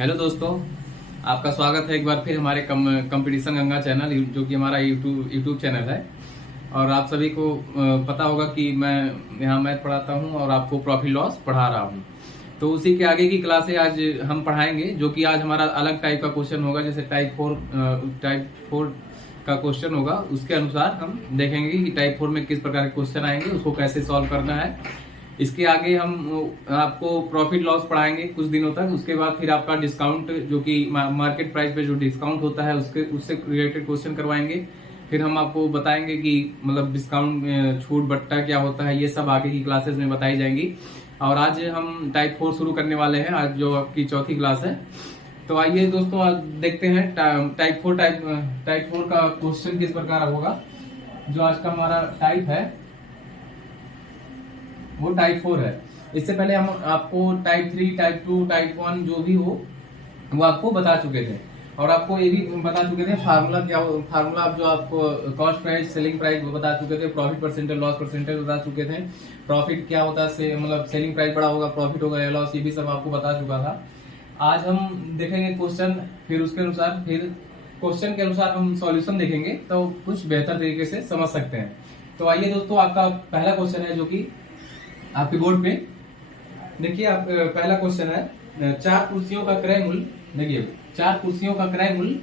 Hello दोस्तों, आपका स्वागत है एक बार फिर हमारे कंपटीशन गंगा चैनल जो कि हमारा यूट्यूब चैनल है। और आप सभी को पता होगा कि मैं यहाँ मैथ पढ़ाता हूँ और आपको प्रॉफिट लॉस पढ़ा रहा हूँ। तो उसी के आगे की क्लासें आज हम पढ़ाएंगे, जो कि आज हमारा अलग टाइप का क्वेश्चन होगा। जैसे टाइप 4 का क्वेश्चन होगा, उसके अनुसार हम देखेंगे कि टाइप 4 में किस प्रकार के क्वेश्चन आएंगे, उसको कैसे सॉल्व करना है। इसके आगे हम आपको प्रॉफिट लॉस पढ़ाएंगे कुछ दिनों तक। उसके बाद फिर आपका डिस्काउंट, जो कि मार्केट प्राइस पे जो डिस्काउंट होता है उससे रिलेटेड क्वेश्चन करवाएंगे। फिर हम आपको बताएंगे कि मतलब डिस्काउंट छूट बट्टा क्या होता है, ये सब आगे की क्लासेस में बताई जाएंगी। और आज हम टाइप 4 शुरू करने वाले हैं, आज जो आपकी चौथी क्लास है। तो आइए दोस्तों, आज देखते हैं टाइप 4 का क्वेश्चन किस प्रकार होगा। जो आज का हमारा टाइप है वो टाइप 4 है। इससे पहले हम आपको टाइप 3, टाइप 2, टाइप 1 जो भी हो वो आपको बता चुके थे। और आपको ये भी बता चुके थे फार्मूला क्या हो, फार्मूला जो आपको कॉस्ट प्राइस, सेलिंग प्राइस वो बता चुके थे। प्रॉफिट परसेंटेज, लॉस परसेंटेज बता चुके थे। प्रॉफिट क्या होता है, मतलब सेलिंग प्राइस बड़ा होगा, प्रॉफिट होगा या लॉस, ये भी सब आपको बता चुका था। आज हम देखेंगे क्वेश्चन, फिर उसके अनुसार क्वेश्चन के अनुसार हम सॉल्यूशन देखेंगे, तो कुछ बेहतर तरीके से समझ सकते हैं। तो आइए दोस्तों, आपका पहला क्वेश्चन है जो कि आपके बोर्ड पे देखिए। आप पहला क्वेश्चन है, 4 कुर्सियों का क्रय मूल्य। देखिए 4 कुर्सियों का क्रय मूल्य।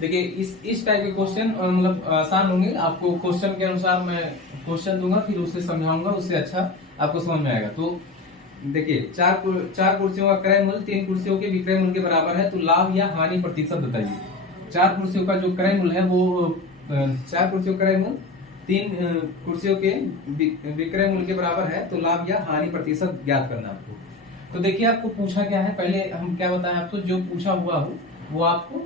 देखिए इस टाइप के क्वेश्चन मतलब आसान होंगे। आपको क्वेश्चन के अनुसार मैं क्वेश्चन दूंगा, फिर उसे समझाऊंगा, उससे अच्छा आपको समझ में आएगा। तो देखिए 4 कुर्सियों का क्रय मूल्य 3 कुर्सियों के विक्रय मूल्य के बराबर है, तो लाभ या हानि प्रतिशत बताइए। 4 कुर्सियों का जो क्रय मूल्य है वो 4 कुर्सियों का क्रय मूल्य 3 कुर्सियों के विक्रय मूल्य के बराबर है, तो लाभ या हानि प्रतिशत ज्ञात करना आपको। तो देखिए आपको पूछा क्या है, पहले हम क्या बताएं आपको, जो पूछा हुआ हो वो आपको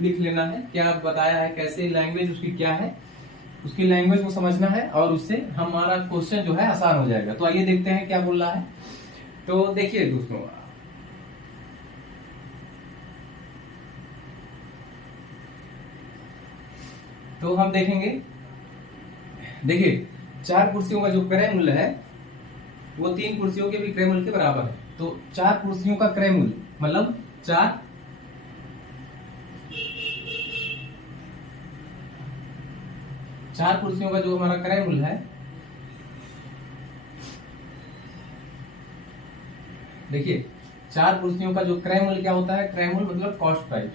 लिख लेना है। क्या बताया है, कैसे लैंग्वेज उसकी क्या है, उसकी लैंग्वेज को समझना है, और उससे हमारा क्वेश्चन जो है आसान हो जाएगा। तो आइए देखते हैं क्या बोल रहा है। तो देखिए दोस्तों, तो हम देखेंगे। देखिए 4 कुर्सियों का जो क्रय मूल्य है वो 3 कुर्सियों के विक्रय मूल्य के बराबर है। तो 4 कुर्सियों का क्रय मूल्य मतलब 4 कुर्सियों का जो हमारा क्रय मूल्य है, देखिए 4 कुर्सियों का जो क्रय मूल्य क्या होता है, क्रय मूल्य मतलब कॉस्ट प्राइस।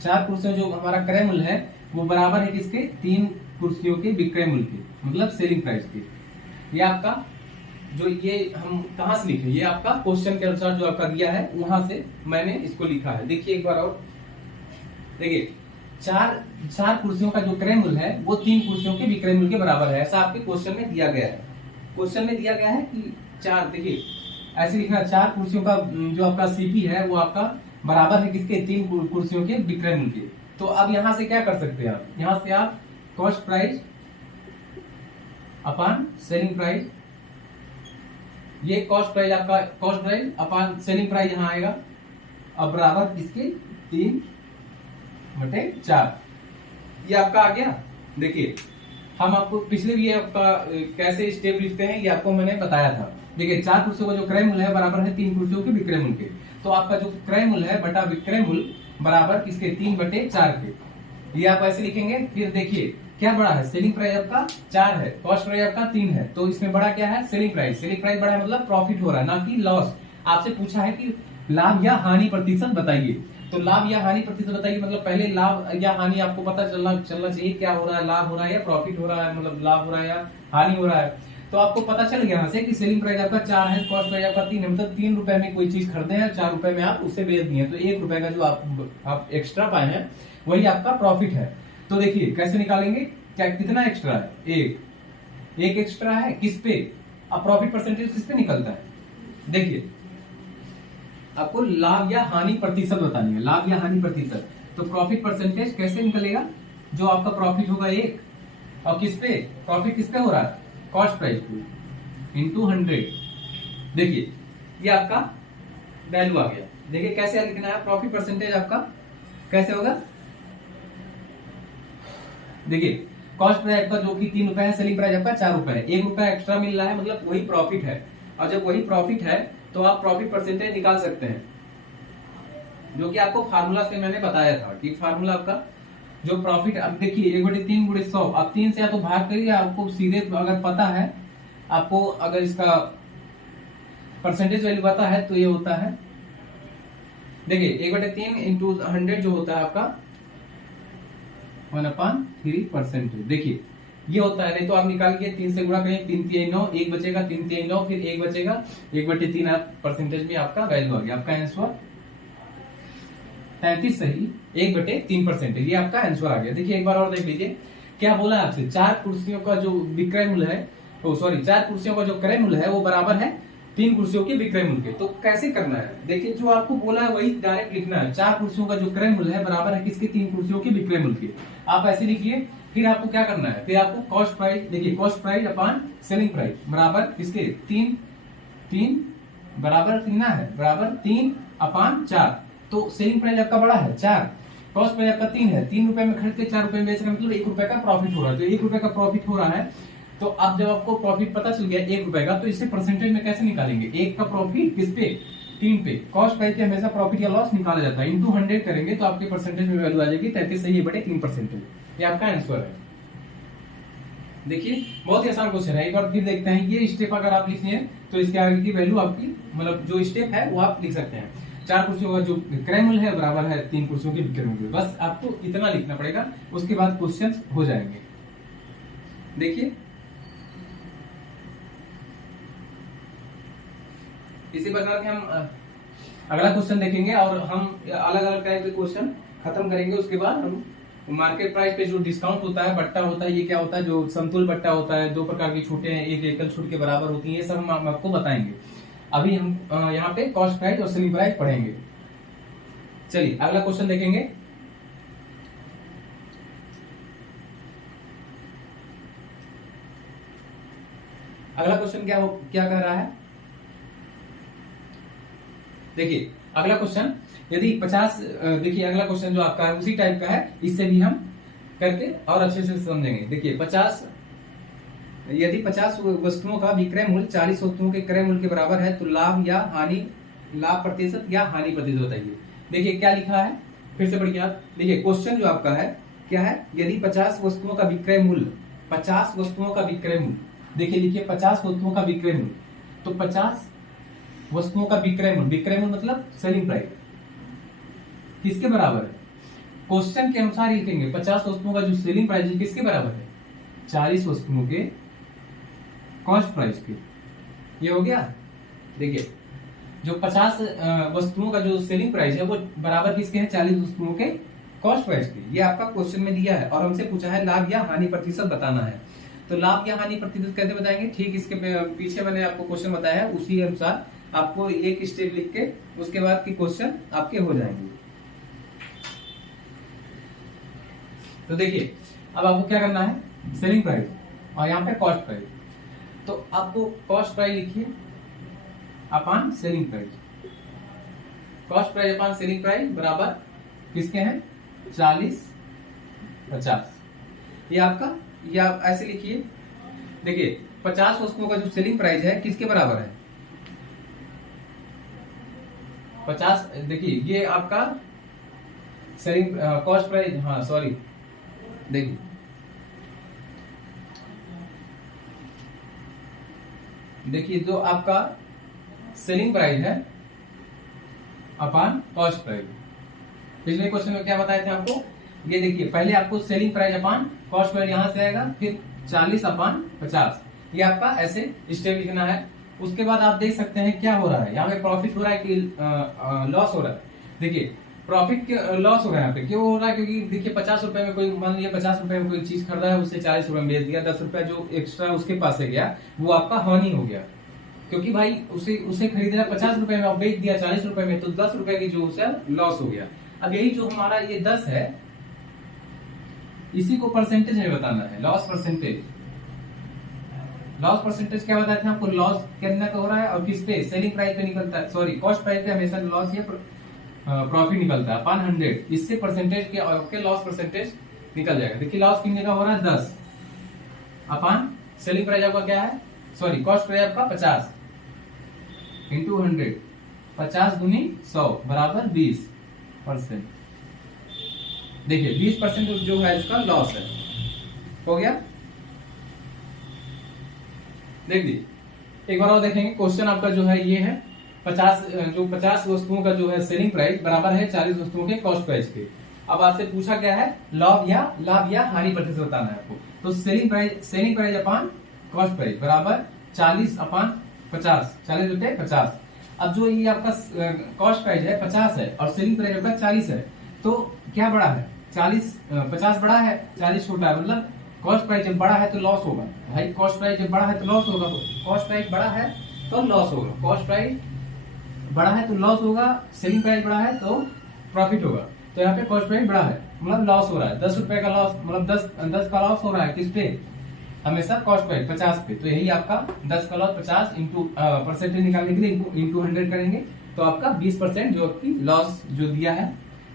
4 कुर्सियों जो हमारा क्रय मूल्य है वो बराबर है किसके, 3 कुर्सियों के विक्रय मूल्य के, मतलब सेलिंग प्राइस के। ये आपका जो ये हम कहां से लिखे, ये आपका क्वेश्चन के अनुसार जो आपका दिया है वहां से मैंने इसको लिखा है। देखिए एक बार और देखिए, 4 कुर्सियों का जो क्रय मूल्य है वो 3 कुर्सियों के विक्रय मूल्य के बराबर है, ऐसा आपके क्वेश्चन में दिया गया है। क्वेश्चन में दिया गया है कि 4, देखिए ऐसे लिखना, 4 कुर्सियों का जो आपका सीपी है वो आपका बराबर है किसके, 3 कुर्सियों के विक्रय मूल्य के। तो अब यहां से क्या कर सकते हैं आप, यहां से आप cost price upon selling price, ये कॉस्ट प्राइस आपका, cost price upon selling price यहां आएगा। अब बराबर किसके, 3/4, ये आपका आ गया। देखिए हम आपको पिछले भी आपका कैसे स्टेप लिखते हैं ये आपको मैंने बताया था। देखिए 4 कुर्सियों का जो क्रय मूल्य है बराबर है 3 कुर्सियों के विक्रय मूल्य के। तो आपका जो क्रय मूल्य है बटा विक्रय मूल्य बराबर किसके, 3/4 के। ये आप ऐसे लिखेंगे। फिर देखिए क्या बड़ा है, सेलिंग प्राइस आपका 4 है, कॉस्ट प्राइस आपका 3 है, तो इसमें बड़ा क्या है, सेलिंग प्राइस। सेलिंग प्राइस बड़ा है मतलब प्रॉफिट हो रहा है, ना कि लॉस। आपसे पूछा है कि लाभ या हानि प्रतिशत बताइए। तो लाभ या हानि प्रतिशत बताइए, मतलब पहले लाभ या हानि आपको पता चलना चाहिए, क्या हो रहा है, लाभ हो रहा है या प्रॉफिट हो रहा है, मतलब लाभ हो रहा है या हानि हो रहा है। तो आपको पता चल गया यहाँ से कि सेलिंग प्राइस आपका 4 है, कॉस्ट प्राइस आपका 3 है, मतलब 3 रुपए में कोई चीज खरीदे हैं, 4 रुपए में आप उससे बेच दिए, तो 1 रुपए का जो आप एक्स्ट्रा पाए हैं वही आपका प्रॉफिट है। तो देखिए कैसे निकालेंगे, क्या कितना एक्स्ट्रा है, एक एक्स्ट्रा है किस पे, अब प्रॉफिट परसेंटेज किस पे निकलता है। देखिए आपको लाभ या हानि प्रतिशत बतानी है, लाभ या हानि प्रतिशत। तो प्रॉफिट परसेंटेज कैसे निकलेगा, जो आपका प्रॉफिट होगा 1, और किस पे प्रॉफिट, किस पे हो रहा है, कॉस्ट प्राइस इंटू 100। देखिए ये आपका वैल्यू आ गया। देखिए कैसे लिखना है, प्रॉफिट परसेंटेज आपका कैसे होगा। देखिए कॉस्ट प्राइस आपका जो कि 3 रुपए है, सेलिंग प्राइस आपका 4 रुपए है, 1 रुपया एक्स्ट्रा मिल रहा है, मतलब वही प्रॉफिट है। और जब वही प्रॉफिट है तो आप प्रॉफिट परसेंटेज निकाल सकते हैं। जो कि आपको फार्मूला से मैंने बताया था कि फार्मूला आपका जो प्रॉफिट, अब देखिए 1/3 गुणे 100, अब 3 से या तो भाग करिए, आपको सीधे अगर पता है, आपको अगर इसका परसेंटेज वैल्यू पता है तो ये होता है, देखिए 1/3 इंटू 100 जो होता है आपका 1/3%। देखिए ये होता है, नहीं तो आप निकाल के 3 से गुणा करें, 3 3 9, 1 बचेगा, 3 3 9, फिर 1 बचेगा, 1/3 आप परसेंटेज में आपका वैल्यू आ गया। आपका आंसर 33 सही 1/3%, ये आपका आंसर आ गया। देखिए एक बार और देख लीजिए, क्या बोला है आपसे, 4 कुर्सियों का जो विक्रय मूल्य है, 4 कुर्सियों का जो क्रय मूल्य है वो बराबर है 3 कुर्सियों के विक्रय मूल्य के। तो कैसे करना है, देखिए जो आपको बोला है वही डायरेक्ट लिखना है। 4 कुर्सियों का जो क्रय मूल्य है बराबर है किसके, 3 कुर्सियों के विक्रय मूल्य के। आप ऐसे लिखिए, फिर आपको क्या करना है, फिर आपको कॉस्ट प्राइस, देखिए cost price upon selling price बराबर किसके, 3 बराबर कितना है, बराबर 3/4। तो सेलिंग प्राइस आपका बड़ा है 4, कॉस्ट प्राइस आपका 3 है, 3 रुपए में खरीद के 4 रुपए में बेच रहे, मतलब 1 रुपए का प्रॉफिट हो रहा है। तो 1 रुपए का प्रॉफिट हो रहा है, तो अब जब आपको प्रॉफिट पता चल गया 1 रुपए का, तो इसे परसेंटेज में कैसे निकालेंगे, 1 का प्रॉफिट किस पे, 3 पे। कॉस्ट प्राइस पे हमेशा प्रॉफिट या लॉस निकाला जाता है, इंटू 100 करेंगे तो आपके परसेंटेज में वैल्यू आ जाएगी 33 सही 3%। ये आपका आंसर है। देखिए बहुत ही आसान क्वेश्चन है, एक बार फिर देखते हैं। ये स्टेप अगर आप लिखिए तो इसके आगे की वैल्यू आपकी, मतलब जो स्टेप है वो आप लिख सकते हैं। 4 कुर्सियों का जो क्रय मूल्य है बराबर है 3 कुर्सियों के विक्रय मूल्य। बस आपको इतना लिखना पड़ेगा, उसके बाद क्वेश्चन हो जाएंगे। देखिए इसी प्रकार के हम अगला क्वेश्चन देखेंगे और हम अलग अलग टाइप के क्वेश्चन खत्म करेंगे। उसके बाद हम मार्केट प्राइस पे जो डिस्काउंट होता है, बट्टा होता है, ये क्या होता है, जो समतुल बट्टा होता है, 2 प्रकार की छूटें हैं, एक एकल छूट के बराबर होती है, ये सब हम आपको बताएंगे। अभी हम यहाँ पे कॉस्ट प्राइस और सेलिंग प्राइस पढ़ेंगे। चलिए अगला क्वेश्चन देखेंगे। अगला क्वेश्चन क्या कह रहा है, देखिए अगला क्वेश्चन यदि 50, देखिए अगला क्वेश्चन जो आपका है उसी टाइप का है, इससे भी हम करके और अच्छे से समझेंगे। देखिए 50, यदि 50 वस्तुओं का विक्रय मूल्य 40 वस्तुओं के क्रय मूल्य के बराबर है तो लाभ या हानि, लाभ प्रतिशत या हानि प्रतिशत बताइए। देखिए क्या लिखा है, फिर से पढ़िए आप। देखिए क्वेश्चन जो आपका है क्या है, यदि 50 वस्तुओं का विक्रय मूल्य, 50 वस्तुओं का विक्रय मूल्य, देखिए लिखिए 50 वस्तुओं का विक्रय मूल्य, तो 50 वस्तुओं का विक्रय मूल्य, विक्रय मूल्य मतलब सेलिंग प्राइस, किसके बराबर है, क्वेश्चन के अनुसार लिखेंगे। 50 वस्तुओं का जो सेलिंग प्राइस है किसके बराबर है, 40 वस्तुओं के कॉस्ट प्राइस के। ये हो गया। देखिए जो 50 वस्तुओं का जो सेलिंग प्राइस है वो बराबर किसके है, 40 वस्तुओं के कॉस्ट प्राइस के। ये आपका क्वेश्चन में दिया है और हमसे पूछा है लाभ या हानि प्रतिशत बताना है। तो लाभ या हानि प्रतिशत कैसे बताएंगे, ठीक इसके पीछे मैंने आपको क्वेश्चन बताया है, उसी अनुसार आपको एक स्टेप लिख के उसके बाद की क्वेश्चन आपके हो जाएंगे। तो देखिए अब आपको क्या करना है, सेलिंग प्राइस और यहाँ पे कॉस्ट प्राइस। तो आपको कॉस्ट प्राइस लिखिए upon selling price, cost price upon selling price बराबर किसके हैं, 40 50। ये आपका, ये आप ऐसे लिखिए। देखिए 50 वस्तुओं का जो सेलिंग प्राइस है किसके बराबर है, 50। देखिए ये आपका सेलिंग कॉस्ट प्राइस, हाँ सॉरी, देखिए देखिए जो आपका सेलिंग प्राइस है अपॉन कॉस्ट प्राइस। पिछले क्वेश्चन में क्या बताए थे आपको, ये देखिए पहले आपको selling price upon cost price यहां से आएगा, फिर 40 अपॉन 50, ये आपका ऐसे स्टेप लिखना है। उसके बाद आप देख सकते हैं क्या हो रहा है, यहाँ पे प्रॉफिट हो रहा है कि लॉस हो रहा है। देखिए प्रॉफिट लॉस हो रहा है यहाँ पे, क्यों हो रहा है, क्योंकि देखिए 50 रुपए में कोई, मान लीजिए 50 रुपए में कोई चीज खरीदा है, उससे 40 रुपए में बेच दिया, 10 रुपया जो एक्स्ट्रा उसके पास से गया वो आपका हानि हो गया, क्योंकि भाई उसे खरीदा 50 रुपए में और बेच दिया 40 रुपए में, तो 10 रुपए की जो उसे लॉस हो गया। अब यही जो हमारा ये 10 है, इसी को परसेंटेज में बताना है, लॉस परसेंटेज। लॉस परसेंटेज क्या बताया था आपको, लॉस कितना का हो रहा है और किस पे, सेलिंग प्राइस पे निकलता है, सॉरी कॉस्ट प्राइस पे हमेशा लॉस या प्रॉफिट निकलता है अपॉन 100, इससे परसेंटेज के आपके लॉस परसेंटेज निकल जाएगा। देखिए लॉस कितने का हो रहा है, 10 अपॉन सेलिंग प्राइस आपका क्या है, सॉरी कॉस्ट प्राइस आपका 50 इंटू 100, 50 दूनी 100 बराबर 20। परसेंट। देखिए 20% जो है इसका लॉस है, हो गया। देखिए एक बार और देखेंगे, क्वेश्चन आपका जो है ये है 50 वस्तुओं का जो है सेलिंग प्राइस बराबर है 40 वस्तुओं के कॉस्ट प्राइस के। अब आपसे पूछा क्या है, लाभ या हानि प्रतिशत बताना है आपको। तो सेलिंग प्राइस अपान कॉस्ट प्राइस बराबर 40 अपान 50, 40 रुपए 50। अब जो ये आपका कॉस्ट प्राइस है 50 है और सेलिंग प्राइस आपका 40 है, तो क्या बड़ा है, 50 बड़ा है 40 छोटा है, मतलब कॉस्ट प्राइस जब बड़ा है तो लॉस होगा भाई, कॉस्ट प्राइस जब बड़ा है तो लॉस होगा, कॉस्ट प्राइस बड़ा है तो लॉस होगा, कॉस्ट प्राइस बड़ा है तो लॉस होगा, सेलिंग प्राइस बड़ा है तो प्रॉफिट होगा। तो यहाँ पे कॉस्ट प्राइस बड़ा है मतलब लॉस हो रहा है, 10 रुपए का लॉस, मतलब 10 का लॉस हो रहा है किस पे, हमेशा कॉस्ट प्राइस 50 पे। तो यही आपका 10 का लॉस 50 इंटू परसेंटेज निकालने के लिए इंटू 100 करेंगे, तो आपका 20% जो आपकी लॉस जो दिया है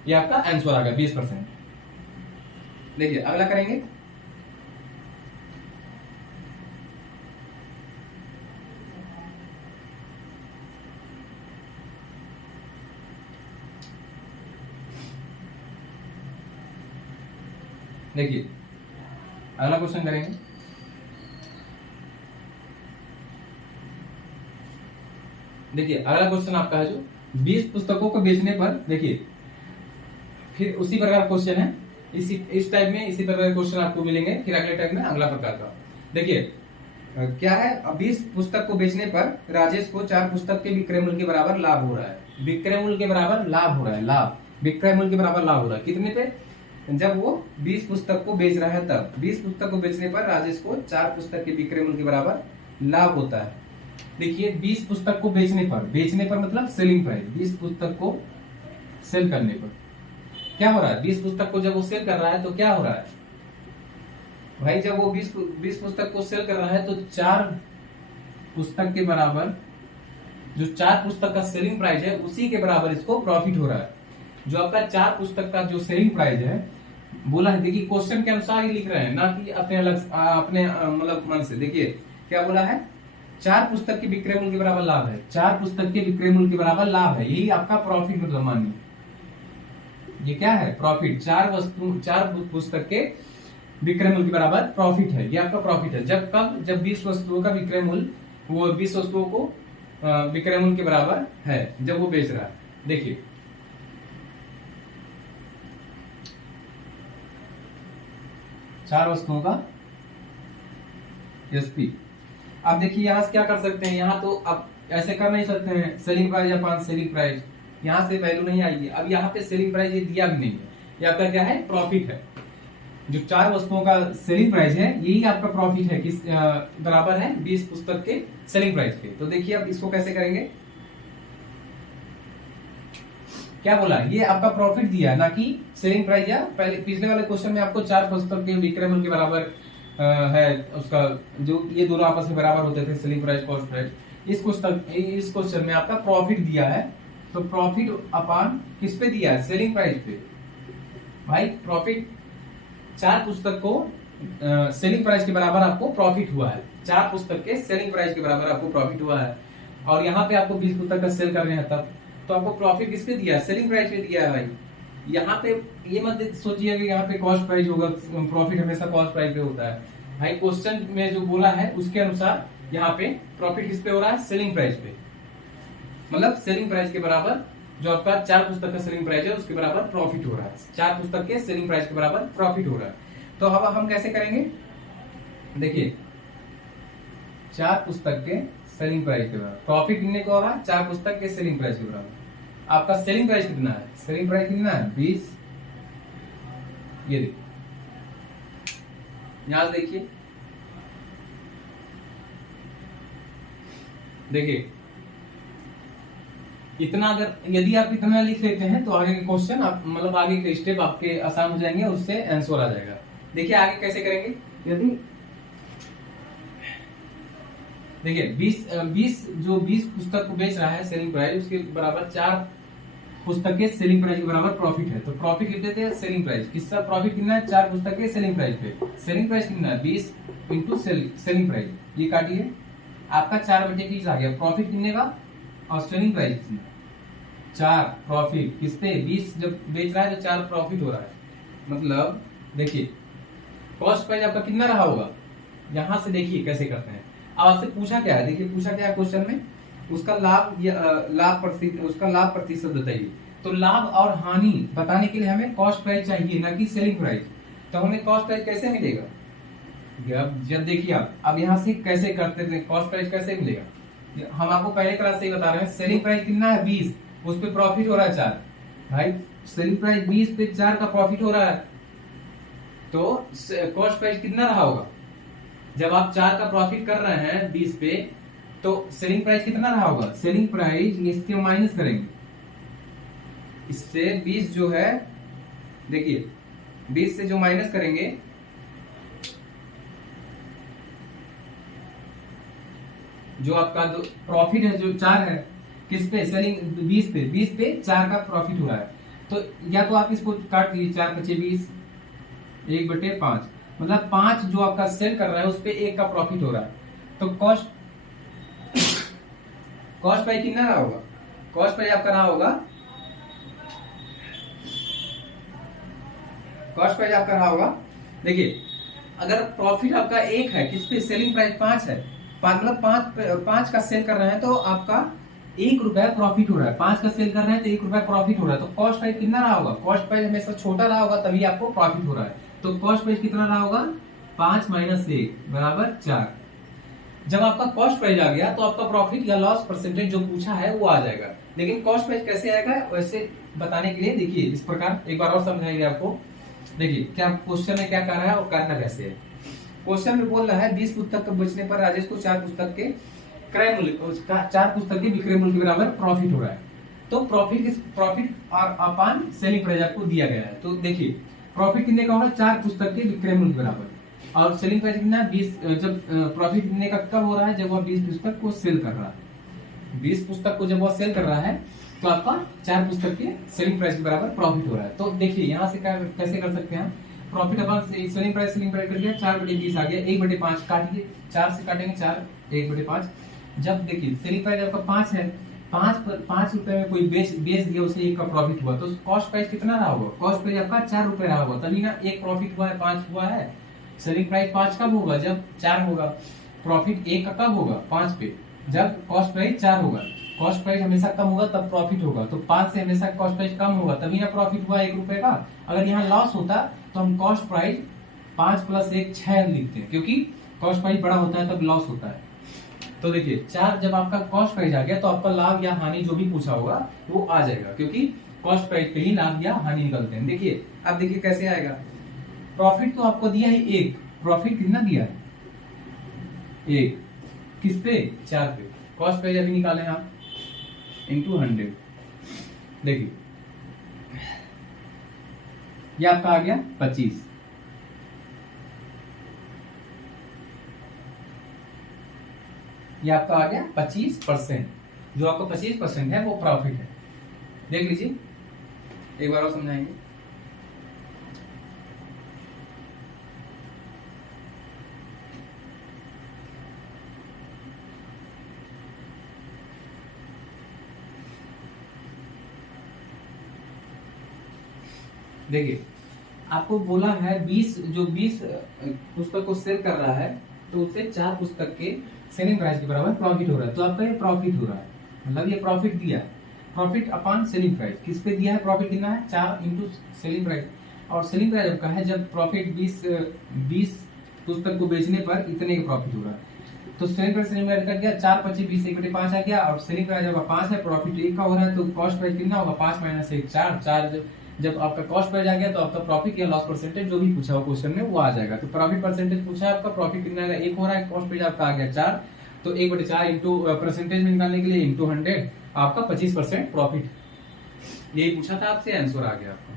ये आपका आंसर आ गया 20%। देखिए अगला करेंगे, देखिए अगला क्वेश्चन करेंगे। देखिए अगला क्वेश्चन आपका है जो 20 पुस्तकों को बेचने पर, देखिए फिर उसी प्रकार क्वेश्चन है, इस टाइप में इसी प्रकार क्वेश्चन आपको मिलेंगे, फिर अगले टाइप में अगला प्रकार का। देखिए क्या है, अब 20 पुस्तक को बेचने पर राजेश को 4 पुस्तक के विक्रय मूल्य के बराबर लाभ हो रहा है। विक्रय मूल्य के बराबर लाभ हो रहा है, लाभ विक्रय मूल्य के बराबर लाभ हो रहा है कितने पे, जब वो 20 पुस्तक को बेच रहा है तब। 20 पुस्तक को बेचने पर राजेश को 4 पुस्तक के विक्रय मूल्य के बराबर लाभ होता है। देखिए 20 पुस्तक को बेचने पर मतलब सेलिंग प्राइस, 20 पुस्तक को सेल करने पर क्या हो रहा है, 20 पुस्तक को जब वो सेल कर रहा है तो क्या हो रहा है भाई, जब वो 20 पुस्तक को सेल कर रहा है तो 4 पुस्तक के बराबर, जो 4 पुस्तक का सेलिंग प्राइस है उसी के बराबर इसको प्रॉफिट हो रहा है। जो आपका 4 पुस्तक का जो सेलिंग प्राइस है बोला है, देखिए क्वेश्चन के अनुसार ही लिख रहे हैं, ना कि अपने अलग अपने मतलब मन से। देखिए क्या बोला है, 4 पुस्तक के विक्रय मूल्य के बराबर लाभ है, 4 पुस्तक के विक्रय मूल्य के बराबर लाभ है, यही आपका प्रॉफिट मतलब मानिए ये क्या है, प्रॉफिट। 4 पुस्तक के विक्रय मूल्य के बराबर प्रॉफिट है, ये आपका प्रॉफिट है। जब 20 वस्तुओं का विक्रय मूल्य, वो 20 वस्तुओं को विक्रय मूल्य के बराबर है जब वो बेच रहा है। देखिए चार वस्तुओं का एसपी। अब देखिए यहां से क्या कर सकते हैं, यहाँ तो अब ऐसे कर नहीं सकते हैं selling price upon selling price, यहां से वैल्यू नहीं आएगी। अब यहाँ पे सेलिंग प्राइस ये दिया भी नहीं है, ये आपका क्या है, प्रॉफिट है। जो 4 वस्तुओं का सेलिंग प्राइस है यही आपका प्रॉफिट है, किस बराबर है 20 पुस्तक के सेलिंग प्राइस के। तो देखिए अब इसको कैसे करेंगे, क्या बोला, ये आपका प्रॉफिट दिया है ना कि सेलिंग प्राइस। या पहले पिछले वाले क्वेश्चन में आपको 4 पुस्तक के विक्रय मूल्य के बराबर है उसका, जो ये दोनों आपस में बराबर होते थे सेलिंग प्राइस कॉस्ट प्राइस। इस क्वेश्चन में आपका प्रॉफिट दिया है, तो प्रॉफिट अपान किस पे दिया है, सेलिंग प्राइस पे। भाई प्रॉफिट 4 पुस्तक को सेलिंग प्राइस के बराबर आपको प्रॉफिट हुआ है, 4 पुस्तक के सेलिंग प्राइस के बराबर आपको प्रॉफिट हुआ है, और यहाँ पे आपको 20 पुस्तक का सेल कर रहे हैं तब, तो आपको प्रॉफिट किस पे दिया है, सेलिंग प्राइस पे दिया है। भाई यहाँ पे ये मत सोचिए कि यहाँ पे कॉस्ट प्राइस होगा, प्रॉफिट हमेशा कॉस्ट प्राइस पे होता है। भाई क्वेश्चन में जो बोला है उसके अनुसार यहाँ पे प्रॉफिट किस पे हो रहा है, सेलिंग प्राइस पे, मतलब सेलिंग प्राइस के बराबर जो आपका 4 पुस्तक का सेलिंग प्राइस है उसके बराबर प्रॉफिट हो रहा है, 4 पुस्तक के सेलिंग प्राइस के बराबर प्रॉफिट हो रहा है। तो अब हम कैसे करेंगे, देखिए 4 पुस्तक के सेलिंग प्राइस के बराबर प्रॉफिट कितने का हो रहा है, 4 पुस्तक के सेलिंग प्राइस के बराबर। आपका सेलिंग प्राइस कितना है, सेलिंग प्राइस कितना है 20, ये देखिए यहां देखिए, देखिए इतना, अगर यदि आप इतना लिख लेते हैं तो आगे के क्वेश्चन आप मतलब आगे के स्टेप आपके आसान हो जाएंगे, उससे आंसर आ जाएगा। देखिए आगे कैसे करेंगे, यदि देखिए 20 पुस्तक को बेच रहा है सेलिंग प्राइस, उसके बराबर 4 पुस्तक के सेलिंग प्राइस के बराबर प्रॉफिट है। तो प्रॉफिट कितने थे, सेलिंग प्राइस, किसका प्रॉफिट कितना है, 4 पुस्तक के सेलिंग प्राइस पे। सेलिंग प्राइस कितना है 20 इंटू सेलिंग प्राइस, ये काटिए आपका 4/20 आ गया। प्रॉफिट कितने का और सेलिंग प्राइस कितना, 4 प्रॉफिट किस पे 20 जब बेच रहा है तो 4 प्रॉफिट हो रहा है। मतलब देखिए कॉस्ट प्राइस आपका कितना रहा होगा, यहां से देखिए कैसे करते हैं। अब आपसे पूछा क्या है, देखिए पूछा क्या है क्वेश्चन में, उसका उसका लाभ प्रतिशत बताइए। तो लाभ और हानि बताने के लिए हमें कॉस्ट प्राइस चाहिए, ना कि सेलिंग प्राइस। तो हमें कॉस्ट प्राइस कैसे मिलेगा, जब देखिए आप अब यहाँ से कैसे करते थे, कॉस्ट प्राइस कैसे मिलेगा। हम आपको पहले क्लास से ही बता रहे हैं, सेलिंग प्राइस कितना है 20, उस पे प्रॉफिट हो रहा है 4। भाई सेलिंग प्राइस 20 पे 4 का प्रॉफिट हो रहा है, तो कॉस्ट प्राइस कितना रहा होगा। जब आप 4 का प्रॉफिट कर रहे हैं 20 पे, तो सेलिंग प्राइस कितना रहा होगा। सेलिंग प्राइस इसके माइनस करेंगे, इससे 20 जो है, देखिए 20 से जो माइनस करेंगे, जो आपका प्रॉफिट है जो 4 है, किस पे सेलिंग 20 पे 4 का प्रॉफिट हुआ है। तो या तो आप इसको काट लीजिए, 4 × 20 1/5, मतलब 5 जो आपका सेल कर रहा है उस पे 1 का प्रॉफिट हो रहा है। तो कॉस्ट प्राइस कितना रहा होगा, कॉस्ट प्राइस आपका रहा होगा, कॉस्ट प्राइस आपका रहा होगा। देखिए अगर प्रॉफिट आपका 1 है, किस पे सेलिंग प्राइस 5 है, मतलब 5 का सेल कर रहे हैं तो आपका 1 रुपया प्रॉफिट हो रहा है। 5 का सेल कर रहे हैं तो 1 रुपया प्रॉफिट हो रहा है। तो कॉस्ट प्राइस कितना रहा होगा, कॉस्ट प्राइस हमेशा छोटा रहा होगा तभी आपको प्रॉफिट हो रहा है। तो कॉस्ट प्राइस कितना रहा होगा, 5 - 1 = 4। जब आपका कॉस्ट प्राइस आ गया तो आपका प्रॉफिट या लॉस परसेंटेज जो पूछा है वो आ जाएगा। लेकिन कॉस्ट प्राइस कैसे आएगा वैसे बताने के लिए देखिए इस प्रकार एक बार और समझाएंगे आपको। देखिए क्या क्वेश्चन में क्या कर रहा है और करना कैसे है। क्वेश्चन में बोल रहा है 20 पुस्तक बेचने पर राजेश को 4 पुस्तक के क्रय मूल्य 4 पुस्तक के विक्रय मूल्य के बराबर प्रॉफिट हो रहा है। तो प्रॉफिट और अपान सेलिंग प्राइस आपको दिया गया है। तो देखिए प्रॉफिट कितने का होगा, 4 पुस्तक के विक्रय मूल्य के बराबर, और सेलिंग प्राइस कितना है 20। जब प्रॉफिट कितने का कब हो रहा है, जब वह 20 पुस्तक को सेल कर रहा है। 20 पुस्तक को जब वह सेल कर रहा है तो आपका 4 पुस्तक के सेलिंग प्राइस के बराबर प्रॉफिट हो रहा है। तो देखिए यहाँ से कैसे कर सकते हैं, प्रॉफिट अपॉन सेलिंग प्राइस कर दिया, 4/20 आ गया, 1/5 काटिए, 4 से काटेंगे 4, 1/5। जब देखिए सेलिंग प्राइस आपका 5 है, 5 रुपए में कोई बेच दिया, उसे 1 का प्रॉफिट हुआ, तो कॉस्ट प्राइस कितना रहा होगा, कॉस्ट प्राइस आपका 4 रुपए रहा होगा, तभी ना 1 प्रॉफिट हुआ है, 5 हुआ है। सेलिंग प्राइस 5 कब होगा, जब 4 होगा। प्रॉफिट 1 का कब होगा, 5 पे, जब कॉस्ट प्राइस 4 होगा। कॉस्ट प्राइस हमेशा कम होगा तब प्रॉफिट होगा, तो 5 से हमेशा कॉस्ट प्राइस कम होगा तभी ना प्रॉफिट हुआ 1 रुपए का। अगर यहाँ लॉस होता तो हम कॉस्ट प्राइस 5 + 1 6 लिखते हैं, क्योंकि कॉस्ट प्राइस बड़ा होता है तब लॉस होता है। तो देखिए 4 जब आपका कॉस्ट प्राइस आ गया तो आपका लाभ या हानि जो भी पूछा होगा वो आ जाएगा, क्योंकि कॉस्ट प्राइस पे ही लाभ या हानि निकलते हैं। देखिए अब देखिए कैसे आएगा, प्रॉफिट तो आपको दिया है 1, प्रॉफिट कितना दिया है 1, किस पे 4 पे, कॉस्ट प्राइस अभी निकाले आप × 100। देखिए ये आपका आ गया 25, ये आपका आ गया 25%, जो आपका 25% है वो प्रॉफिट है। देख लीजिए एक बार और समझाएंगे। देखिए आपको बोला है 20 पुस्तक को सेल कर रहा है तो उससे 4 पुस्तक के सेलिंग प्राइस के बराबर प्रॉफिट हो रहा है। तो आपका ये प्रॉफिट हो रहा है, मतलब ये प्रॉफिट दिया है, प्रॉफिट अपॉन सेलिंग प्राइस किस पे दिया है, प्रॉफिट कितना है 4 × सेलिंग प्राइस। और सेलिंग प्राइस आपका है जब प्रॉफिट 20 पुस्तक को बेचने पर इतने का प्रॉफिट हो रहा है। तो सेलिंग प्राइस कर दिया, 4 × 25 20 1/5 आ गया, और सेलिंग प्राइस आपका 5 है, प्रॉफिट 1 का हो रहा है, तो कॉस्ट प्राइस कितना होगा 5 - 1 4। जब आपका कॉस्ट प्राइस आ गया तो आपका प्रॉफिट या लॉस परसेंटेज जो भी पूछा हो क्वेश्चन में वो आ जाएगा। तो प्रॉफिट परसेंटेज पूछा है आपका, प्रॉफिट कितना है 1 हो रहा है, कॉस्ट प्राइस आपका आ गया 4, तो 1/4 इंटू परसेंटेज में निकालने के लिए × 100 आपका 25% प्रॉफिट, यही पूछा था आपसे, आंसर आ गया आपका।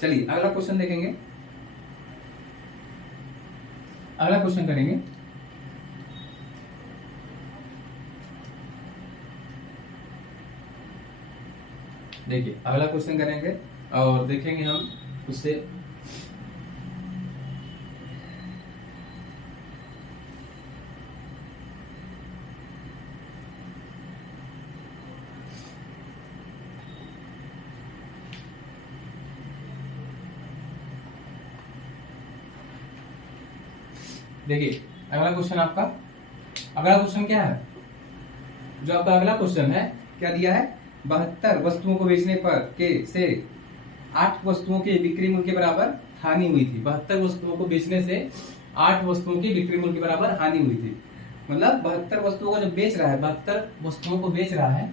चलिए अगला क्वेश्चन देखेंगे, अगला क्वेश्चन करेंगे। देखिए अगला क्वेश्चन करेंगे और देखेंगे हम उससे देखिए अगला क्वेश्चन आपका, अगला क्वेश्चन क्या है, जो आपका अगला क्वेश्चन है क्या दिया है, 72 वस्तुओं को बेचने पर के से 8 वस्तुओं के बिक्री मूल्य के बराबर हानि हुई थी। 72 वस्तुओं को बेचने से 8 वस्तुओं की बिक्री मूल्य के बराबर हानि हुई थी। मतलब 72 वस्तुओं को जब बेच रहा है, 72 वस्तुओं को बेच रहा है,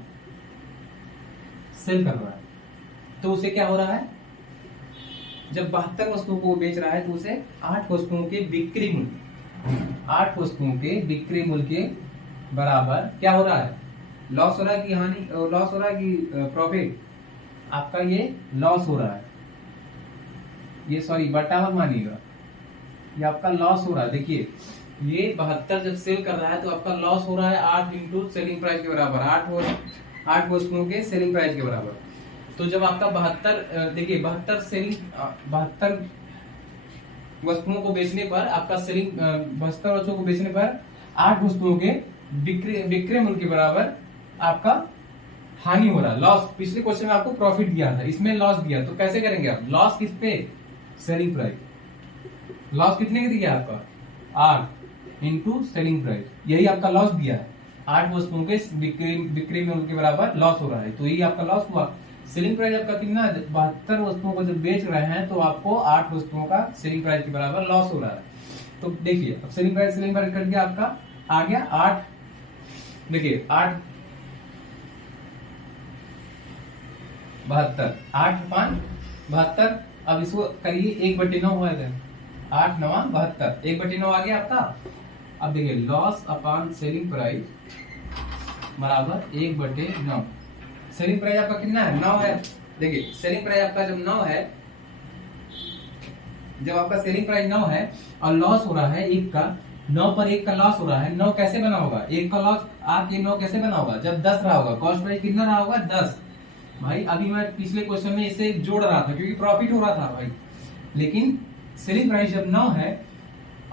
सेल कर रहा है, तो उसे क्या हो रहा है, जब 72 वस्तुओं को बेच रहा है तो उसे 8 वस्तुओं के बिक्री मूल्य, 8 वस्तुओं के बिक्री मूल्य के बराबर क्या हो रहा है, लॉस हो रहा है कि हानि, लॉस हो रहा है कि प्रॉफिट, आपका ये लॉस हो रहा है, ये सॉरी बटावर मानिएगा, ये आपका लॉस हो रहा है। देखिए ये 72 जब सेल कर रहा है तो आपका लॉस हो रहा है 8 इंटू सेलिंग प्राइस के बराबर, 8 वस्तुओं के सेलिंग प्राइस के बराबर। तो जब आपका 72 देखिए 72 वस्तुओं को बेचने पर आपका सेलिंग 72 वस्तुओं को बेचने पर 8 वस्तुओं के बिक्री मूल्य के बराबर आपका हानि हो रहा है, लॉस। पिछले क्वेश्चन में आपको प्रॉफिट दिया था, इसमें लॉस दिया, तो कैसे करेंगे आप, लॉस किस पे, सेलिंग प्राइस, लॉस कितने का दिया आपका 8 इंटू सेलिंग प्राइस, यही आपका लॉस दिया है, 8 वस्तुओं के बिक्री मूल्य के बराबर लॉस हो रहा है, तो यही आपका लॉस हुआ। सेलिंग प्राइस आपका कितना, 72 वस्तुओं को जब बेच रहे हैं तो आपको 8 वस्तुओं का सेलिंग प्राइस के बराबर लॉस हो रहा है। तो देखिए अब सेलिंग प्राइस कर दिया आपका आ गया 8, देखिए 8 72, 8×5 72, अब इसको करिए 1/9 हुआ था, 8 9 72, 1/9 आ गया आपका। अब देखिए लॉस अपॉन सेलिंग प्राइस बराबर 1/9, सेलिंग प्राइस आपका कितना है, 9 है। देखिए सेलिंग प्राइस आपका जब 9 है, जब आपका सेलिंग प्राइस 9 है और लॉस हो रहा है 1 का, 9 पर 1 का लॉस हो रहा है, 9 कैसे बना होगा, 1 का लॉस आके 9 कैसे बना होगा, जब 10 रहा होगा, कॉस्ट प्राइस कितना रहा होगा 10। भाई अभी मैं पिछले क्वेश्चन में इसे जोड़ रहा था क्योंकि प्रॉफिट हो रहा था भाई, लेकिन सेलिंग प्राइस जब 9 है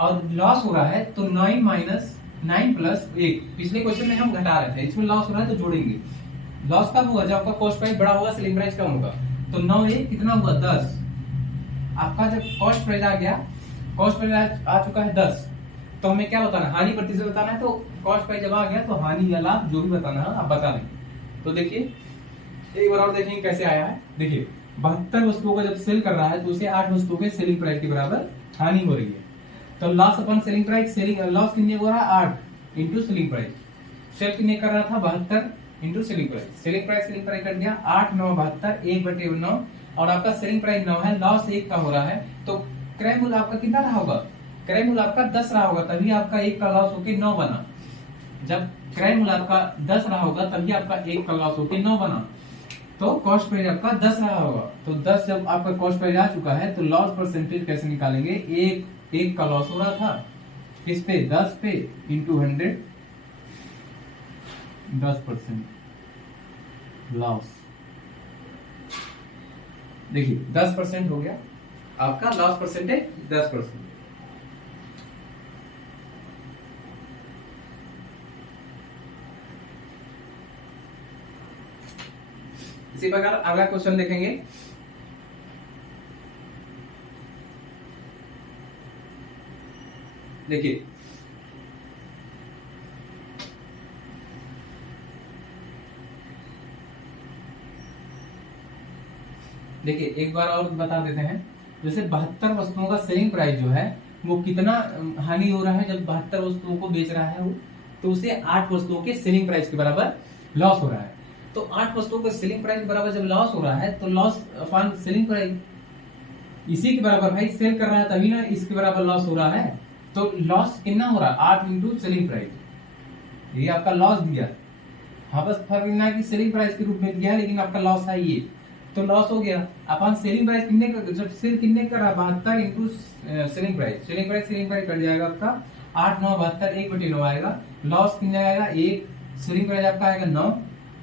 और लॉस हो रहा है तो 9 प्लस 1, पिछले क्वेश्चन में हम घटा रहे थे, इसमें लॉस हो रहा है तो जोड़ेंगे। लॉस कब होगा, जब आपका कॉस्ट प्राइस बड़ा होगा, सेलिंग प्राइस कम होगा, तो 9 1 कितना हुआ 10। आपका जब कॉस्ट प्राइस आ गया, कॉस्ट प्राइस आ चुका है 10, तो हमें क्या बताना, हानि प्रतिशत बताना है, तो कॉस्ट प्राइस जब आ गया तो हानि या लाभ जो भी बताना है आप बता दें। तो देखिए एक बार और देखेंगे कैसे आया है। देखिए 72 वस्तुओं को जब सेल कर रहा है तो उसे 8 वस्तुओं के सेलिंग प्राइस के बराबर हानि हो रही है, तो loss upon selling price, selling loss कितने हो रहा है 8 इंटू सेलिंग प्राइस, सेल कितने कर रहा था 72 into selling price, selling price कर दिया 8 9 72, 1/9, और आपका सेलिंग प्राइस 9 है, लॉस 1 का हो रहा है, तो क्रय मूल्य आपका कितना रहा होगा, क्रय मूल्य आपका 10 रहा होगा, तभी आपका 1 का लॉस होकर 9 बना। जब क्रय मूल्य आपका 10 रहा होगा तभी आपका 1 का लॉस होकर 9 बना, तो कॉस्ट प्राइस आपका 10 रहा होगा, तो 10 जब आपका कॉस्ट प्राइस आ चुका है तो लॉस परसेंटेज कैसे निकालेंगे, 1 का लॉस हो रहा था किस पे 10 पे इंटू 100, 10% लॉस। देखिए 10% हो गया आपका लॉस परसेंटेज, 10%। इसी प्रकार अगला क्वेश्चन देखेंगे। देखिए एक बार और बता देते हैं, जैसे 72 वस्तुओं का सेलिंग प्राइस जो है वो कितना हानि हो रहा है, जब 72 वस्तुओं को बेच रहा है वो, तो उसे 8 वस्तुओं के सेलिंग प्राइस के बराबर लॉस हो रहा है। तो 8 वस्तुओं के सेलिंग प्राइस के बराबर जब लॉस हो रहा है तो लॉस अपॉन सेलिंग प्राइस इसी के बराबर, भाई सेल कर रहा है तभी ना इसके बराबर लॉस हो रहा है, तो लॉस कितना हो रहा है 8 इंटू सेलिंग प्राइस, ये आपका लॉस दिया। हाँ बस फर्क इतना कि सेलिंग प्राइस के रूप में दिया है लेकिन आपका लॉस है ये, तो लॉस हो गया। अपन सेलिंग प्राइस कितने का, जब सेल कितने का रहा 72 इंटू सेलिंग प्राइस कर जाएगा आपका 8 9 72, 1/9 आएगा, लॉस कितने आएगा 1, सेलिंग प्राइस आपका आएगा 9,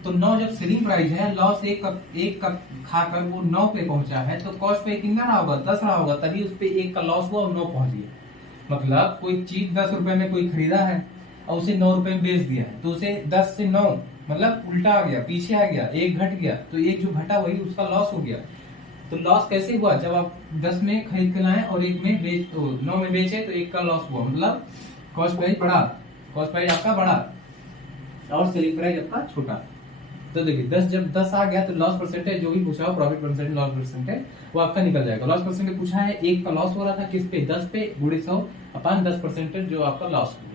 तो 9 जब सेलिंग प्राइस है, लॉस 1 का खाकर वो 9 पे पहुंचा है, तो कॉस्ट पे कितना रहा होगा 10 रहा होगा, तभी उस पे 1 का लॉस हुआ और 9 पहुंच गया। मतलब कोई चीज 10 रुपए में कोई खरीदा है और उसे 9 रुपए में बेच दिया है, तो उसे 10 से 9 मतलब उल्टा आ गया, पीछे आ गया, 1 घट गया, तो 1 जो घटा वही उसका लॉस हो गया। तो लॉस कैसे हुआ, जब आप 10 में खरीद के लाए और एक में 9 में बेचे तो एक का लॉस हुआ, मतलब कॉस्ट प्राइस बढ़ा, कॉस्ट प्राइस आपका बढ़ा और सेलिंग प्राइस आपका छोटा। तो देखिए 10 जब 10 आ गया तो लॉस परसेंटेज जो भी पूछा हो, प्रॉफिट परसेंटेज, लॉस परसेंटेज वो आपका निकल जाएगा। लॉस परसेंटेज पूछा है, एक का लॉस हो रहा था किस पे, 10 पे, गुणे 100 अपन 10% जो आपका लॉस हुआ।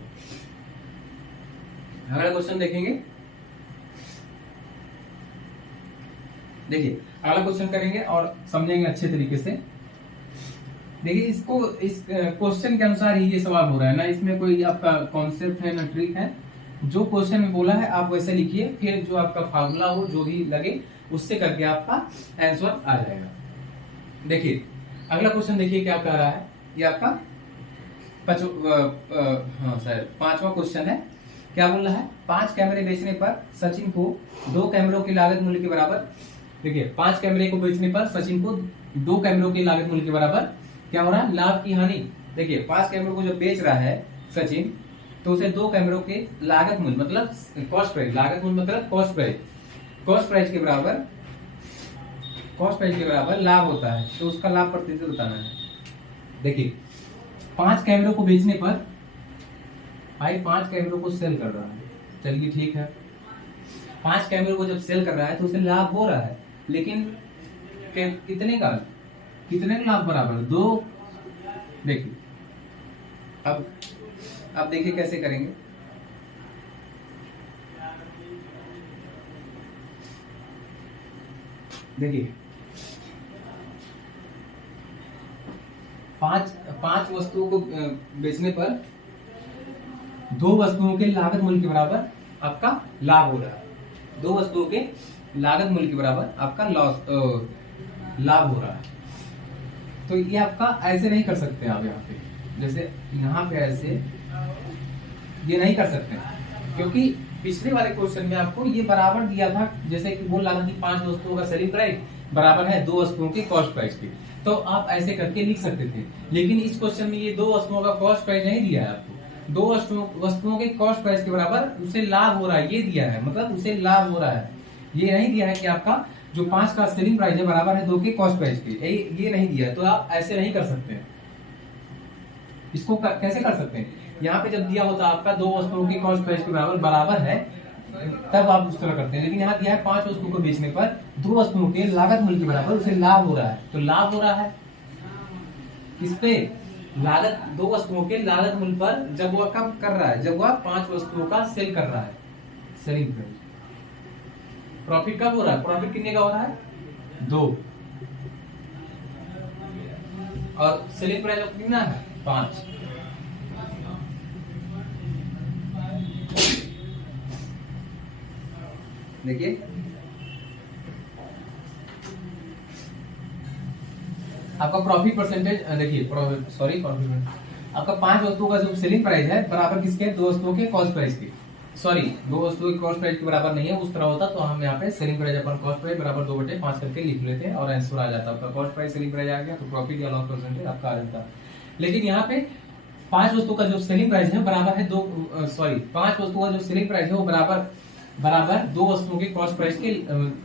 अगला क्वेश्चन देखेंगे, देखिए अगला क्वेश्चन करेंगे और समझेंगे अच्छे तरीके से। देखिए इसको, इस क्वेश्चन के अनुसार ही ये सवाल हो रहा है ना, इसमें कोई आपका कॉन्सेप्ट है ना ट्रिक है। जो क्वेश्चन में बोला है आप वैसे लिखिए, फिर जो आपका फार्मूला हो जो भी लगे उससे करके आपका आंसर आ जाएगा। देखिए अगला क्वेश्चन देखिए क्या कह रहा है, ये आपका पांचवा क्वेश्चन है। क्या बोल रहा है, 5 कैमरे बेचने पर सचिन को 2 कैमरों की लागत मूल्य के बराबर, देखिए 5 कैमरे को बेचने पर सचिन को 2 कैमरों की लागत मूल्य के बराबर क्या हो रहा है, लाभ की हानि। देखिए 5 कैमरों को जब बेच रहा है सचिन तो उसे 2 कैमरों के लागत मूल्य मतलब कॉस्ट प्राइस, लागत मूल्य मतलब कॉस्ट प्राइस, कॉस्ट प्राइस के बराबर, कॉस्ट प्राइस के बराबर लाभ होता है, तो उसका लाभ प्रतिशत बताना है। देखिए 5 कैमरों को बेचने पर भाई 5 कैमरों को सेल कर रहा है, चलिए ठीक है, 5 कैमरों को जब सेल कर रहा है तो उसे लाभ हो रहा है, लेकिन कितने का लाभ बराबर 2। देखिए अब देखिए कैसे करेंगे। देखिए पांच वस्तुओं को बेचने पर 2 वस्तुओं के लागत मूल्य के बराबर आपका लाभ हो रहा है, 2 वस्तुओं के लागत मूल्य के बराबर आपका लाभ हो रहा है। तो ये आपका ऐसे नहीं कर सकते आप, यहाँ पे जैसे यहाँ पे ऐसे ये नहीं कर सकते, क्योंकि पिछले वाले क्वेश्चन में आपको ये बराबर दिया था, जैसे कि बोल रहा था कि 5 वस्तुओं का सेलिंग प्राइस बराबर है 2 वस्तुओं के कॉस्ट प्राइस के, तो आप ऐसे करके लिख सकते थे। लेकिन इस क्वेश्चन में ये 2 वस्तुओं का कॉस्ट प्राइस नहीं दिया है आपको, 2 वस्तुओं के कॉस्ट प्राइस के बराबर उसे लाभ हो रहा है ये दिया है, मतलब उसे लाभ हो रहा है, ये नहीं दिया है कि आपका जो 5 का सेलिंग प्राइस है बराबर है 2 के कॉस्ट प्राइस के, ये नहीं दिया है। तो आप ऐसे नहीं कर सकते हैं। इसको कैसे कर सकते हैं, यहाँ पे जब दिया होता आपका 2 वस्तुओं के कॉस्ट प्राइस के बराबर है तब आप उस तरह करते हैं, लेकिन यहाँ दिया है 5 वस्तुओं को बेचने पर 2 वस्तुओं के लागत मूल्य के बराबर उसे लाभ हो रहा है, तो लाभ हो रहा है इस पे लागत, 2 वस्तुओं के लागत मूल्य पर जब वह कब कर रहा है, जब वह 5 वस्तुओं का सेल कर रहा है, सेलिंग प्राइस। प्रॉफिट कब हो रहा है, प्रॉफिट कितने का हो रहा है 2, और सेलिंग प्राइस कितना है 5। देखिए आपका प्रॉफिट परसेंटेज, देखिए प्रॉफिट आपका 5 वस्तुओं का जो सेलिंग प्राइस है बराबर किसके, 2 वस्तुओं के कॉस्ट प्राइस के, सॉरी 2 वस्तुओं के कॉस्ट प्राइस के बराबर नहीं है, उस तरह होता तो हम यहाँ पे सेलिंग प्राइस अपन कॉस्ट प्राइस बराबर 2/5 करके लिख लेते और आंसर आ जाता। आपका कॉस्ट प्राइस सेलिंग प्राइस आ गया तो प्रॉफिट या लॉस परसेंटेज आपका आ जाता। लेकिन यहाँ पे 5 वस्तुओं का जो सेलिंग प्राइस है बराबर है 5 वस्तुओं का जो सेलिंग प्राइस है वो बराबर 2 वस्तुओं के कॉस्ट प्राइस के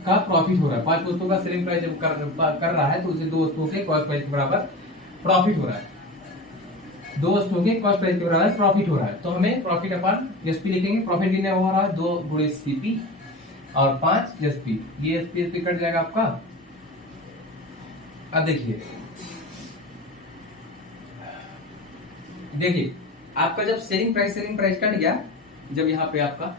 का प्रॉफिट हो रहा है। 5 वस्तुओं का सेलिंग प्राइस जब कर रहा है तो उसे 2 वस्तुओं के कॉस्ट प्राइस के बराबर प्रॉफिट हो रहा है, 2 वस्तुओं के कॉस्ट प्राइस के बराबर प्रॉफिट हो रहा है। तो हमें प्रॉफिट अपन एसपी लिखेंगे, प्रॉफिट कितना हो रहा है 2 गुणे सीपी और 5 एसपी, ये एसपी कट जाएगा आपका। अब देखिए आपका जब सेलिंग प्राइस कट गया, जब यहाँ पे आपका,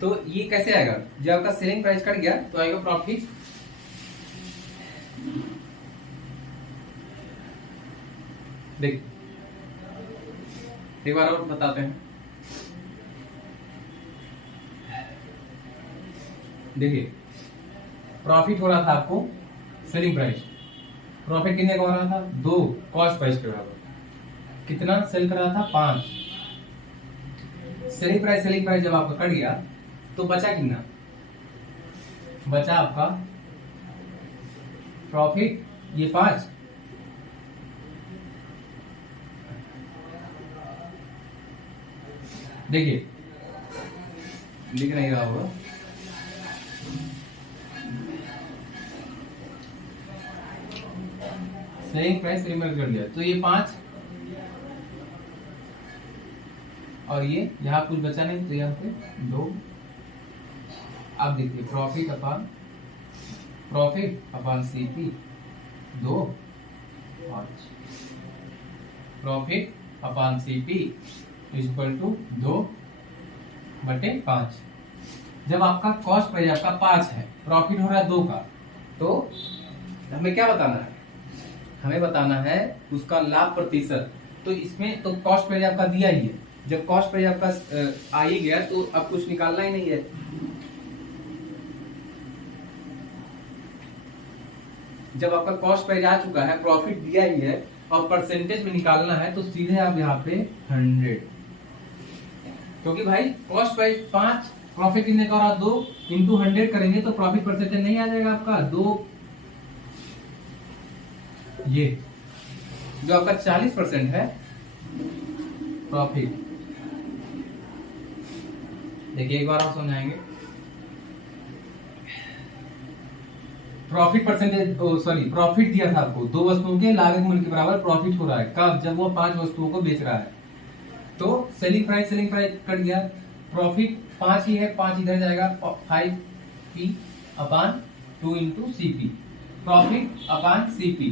तो ये कैसे आएगा, जब आपका सेलिंग प्राइस कट गया तो आएगा प्रॉफिट, देख एक बार और बताते हैं। देखिए प्रॉफिट हो रहा था आपको सेलिंग प्राइस, प्रॉफिट कितने का हो रहा था 2 कॉस्ट प्राइस के बराबर, कितना सेल कर रहा था 5, सेलिंग प्राइस जब आपका कट गया तो बचा कितना, बचा आपका प्रॉफिट ये 5, देखिए दिख नहीं रहा होगा, सेलिंग प्राइस सेलिंग प्राइस कर दिया, तो ये 5 और ये यहाँ कुछ बचा नहीं तो यहाँ पे 2। अब देखिए profit upon CP 2 5, profit upon CP equal to 2/5। जब आपका कॉस्ट प्राइस आपका 5 है, प्रॉफिट हो रहा है 2 का, तो हमें क्या बताना है? हमें बताना है उसका लाभ प्रतिशत। तो इसमें तो कॉस्ट प्राइस आपका दिया ही है, जब कॉस्ट प्राइस आपका आ ही गया तो अब कुछ निकालना ही नहीं है। जब आपका कॉस्ट प्राइस आ चुका है, प्रॉफिट दिया ही है और परसेंटेज में निकालना है, तो सीधे आप यहाँ पे 100, क्योंकि भाई कॉस्ट प्राइस 5, प्रॉफिट कितने का रहा 2 इंटू 100 करेंगे तो प्रॉफिट परसेंटेज नहीं आ जाएगा आपका 2। ये जो आपका 40% है प्रॉफिट, देखिए एक बार और समझाएंगे। प्रॉफिट परसेंटेज सॉरी प्रॉफिट दिया था आपको, 2 वस्तुओं के लागत मूल्य के बराबर प्रॉफिट हो रहा है। कब? जब वो 5 वस्तुओं को बेच रहा है। तो सेलिंग प्राइस कट गया, प्रॉफिट 5 ही है, 5 इधर जाएगा, 5p upon 2 into CP, profit upon CP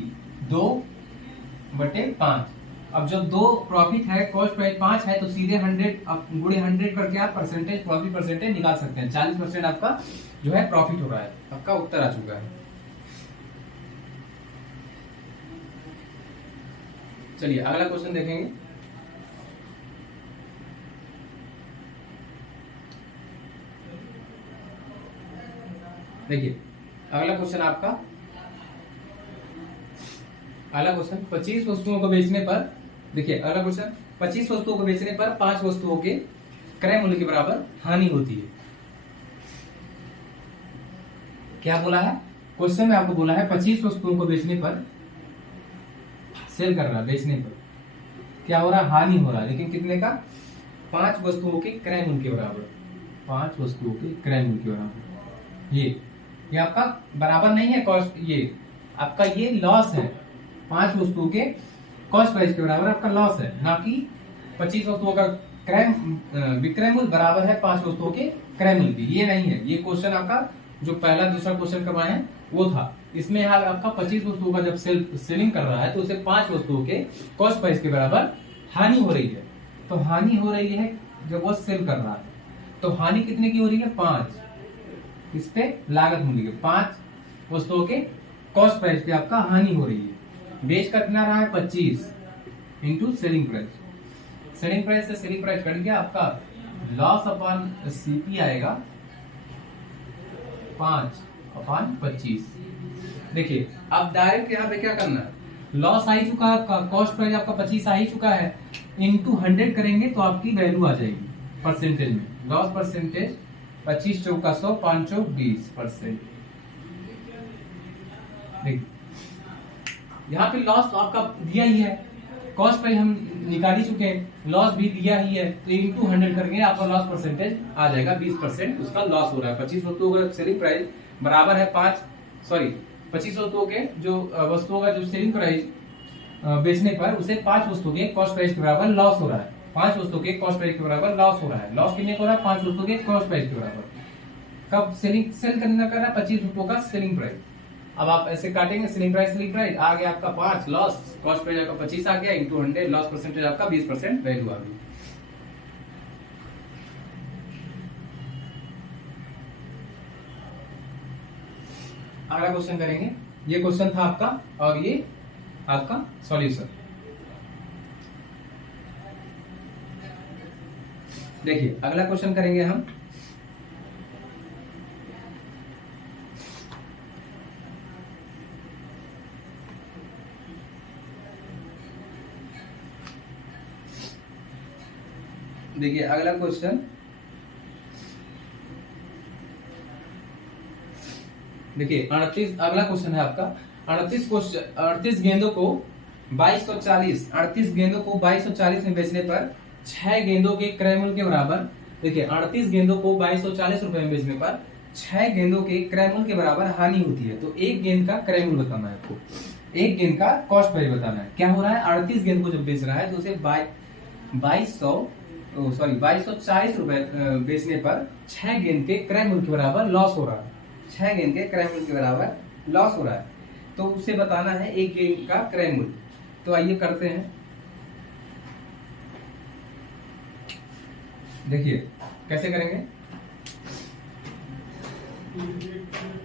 2/5। अब जब 2 प्रॉफिट है, कॉस्ट प्राइस 5 है, तो सीधे 100 गुणे 100 करके आप परसेंटेज प्रॉफिट परसेंटेज निकाल सकते हैं। 40% आपका जो है प्रॉफिट हो रहा है। आपका उत्तर आ चुका है। चलिए अगला क्वेश्चन देखेंगे। देखिए अगला क्वेश्चन 25 वस्तुओं को बेचने पर, देखिए अगला क्वेश्चन 25 वस्तुओं को बेचने पर 5 वस्तुओं के क्रय मूल्य के बराबर हानि होती है। क्या बोला है क्वेश्चन में? आपको बोला है 25 वस्तुओं को बेचने पर, सेल कर रहा, बेचने पर क्या हो रहा? हानि हो रहा है, लेकिन कितने का? 5 वस्तुओं के क्रय मूल्य के बराबर, 5 वस्तुओं के क्रय मूल्य के बराबर। ये आपका बराबर नहीं है कॉस्ट, ये आपका ये लॉस है। 5 वस्तुओं के कॉस्ट प्राइस के बराबर आपका लॉस है, ना कि 25 वस्तुओं का विक्रय मूल्य बराबर है 5 वस्तुओं के क्रय मूल्य की। ये नहीं है। ये क्वेश्चन आपका जो पहला दूसरा क्वेश्चन करवाए हैं वो था। इसमें यहाँ आपका 25 वस्तुओं का जब सेलिंग कर रहा है तो उसे 5 वस्तुओं के कॉस्ट प्राइस के बराबर हानि हो रही है। तो हानि हो रही है जब वो सेल कर रहा है, तो हानि कितने की हो रही है? 5। इस पे लागत मूल्य के 5 वस्तुओं के कॉस्ट प्राइस पे आपका हानि हो रही है। बेच कर कितना रहा है? 25 into selling price. Selling price से सेलिंग प्राइस कट गया, आपका लॉस अपॉन सीपी आएगा 5/25। देखिए अब डायरेक्ट यहाँ पे क्या करना है? लॉस आ ही चुका है, कॉस्ट प्राइस आपका 25 आ ही चुका है, इंटू 100 करेंगे तो आपकी वैल्यू आ जाएगी परसेंटेज में। लॉस परसेंटेज 25 चौका 100, 5 चौक 20%। यहाँ पे लॉस तो आपका दिया ही है, कॉस्ट प्राइस हम निकाल ही चुके हैं, लॉस भी दिया ही है, तो इंटू 100 करेंगे आपका लॉस परसेंटेज आ जाएगा 20% उसका लॉस हो रहा है। 25 वस्तुओं का सेलिंग प्राइस बराबर है 25 वस्तुओं के जो वस्तुओं का जो सेलिंग प्राइस बेचने पर उसे 5 वस्तुओं के कॉस्ट प्राइस के बराबर लॉस हो रहा है। 5 वस्तुओं के कॉस्ट प्राइस के बराबर लॉस हो रहा है। लॉस कितने को हो रहा है? 5 वस्तुओं के कॉस्ट प्राइस के बराबर। कब सेल करना कर रहा है? 25 वस्तुओं का सेलिंग प्राइस। अब आप ऐसे काटेंगे, सेलिंग प्राइस आ गया आपका 5, लॉस कॉस्ट प्राइस आपका 25 आ गया, इंटू 100 लॉस परसेंटेज आपका 20% वैल्यू आ गई। अगला क्वेश्चन करेंगे। ये क्वेश्चन था आपका और ये आपका सॉल्यूशन। देखिए अगला क्वेश्चन करेंगे हम। देखिए अगला क्वेश्चन, देखिए 38 अगला क्वेश्चन है आपका। 38 गेंदों को 2240 में बेचने पर 6 गेंदों के क्रय मूल्य के बराबर, देखिए 38 गेंदों को 2240 रुपए में बेचने पर 6 गेंदों के क्रय मूल्य के बराबर हानि होती है। तो एक गेंद का क्रय मूल्य बताना है आपको। एक गेंद का कॉस्ट प्राइस बताना है। क्या हो रहा है, 38 गेंद को जब बेच रहा है तो उसे 2240 रुपए बेचने पर 6 गेंद के क्रय मूल्य के बराबर लॉस हो रहा है। 6 गेंद के क्रय मूल्य के बराबर लॉस हो रहा है, तो उसे बताना है एक गेंद का क्रय मूल्य। तो आइए करते हैं, देखिए कैसे करेंगे।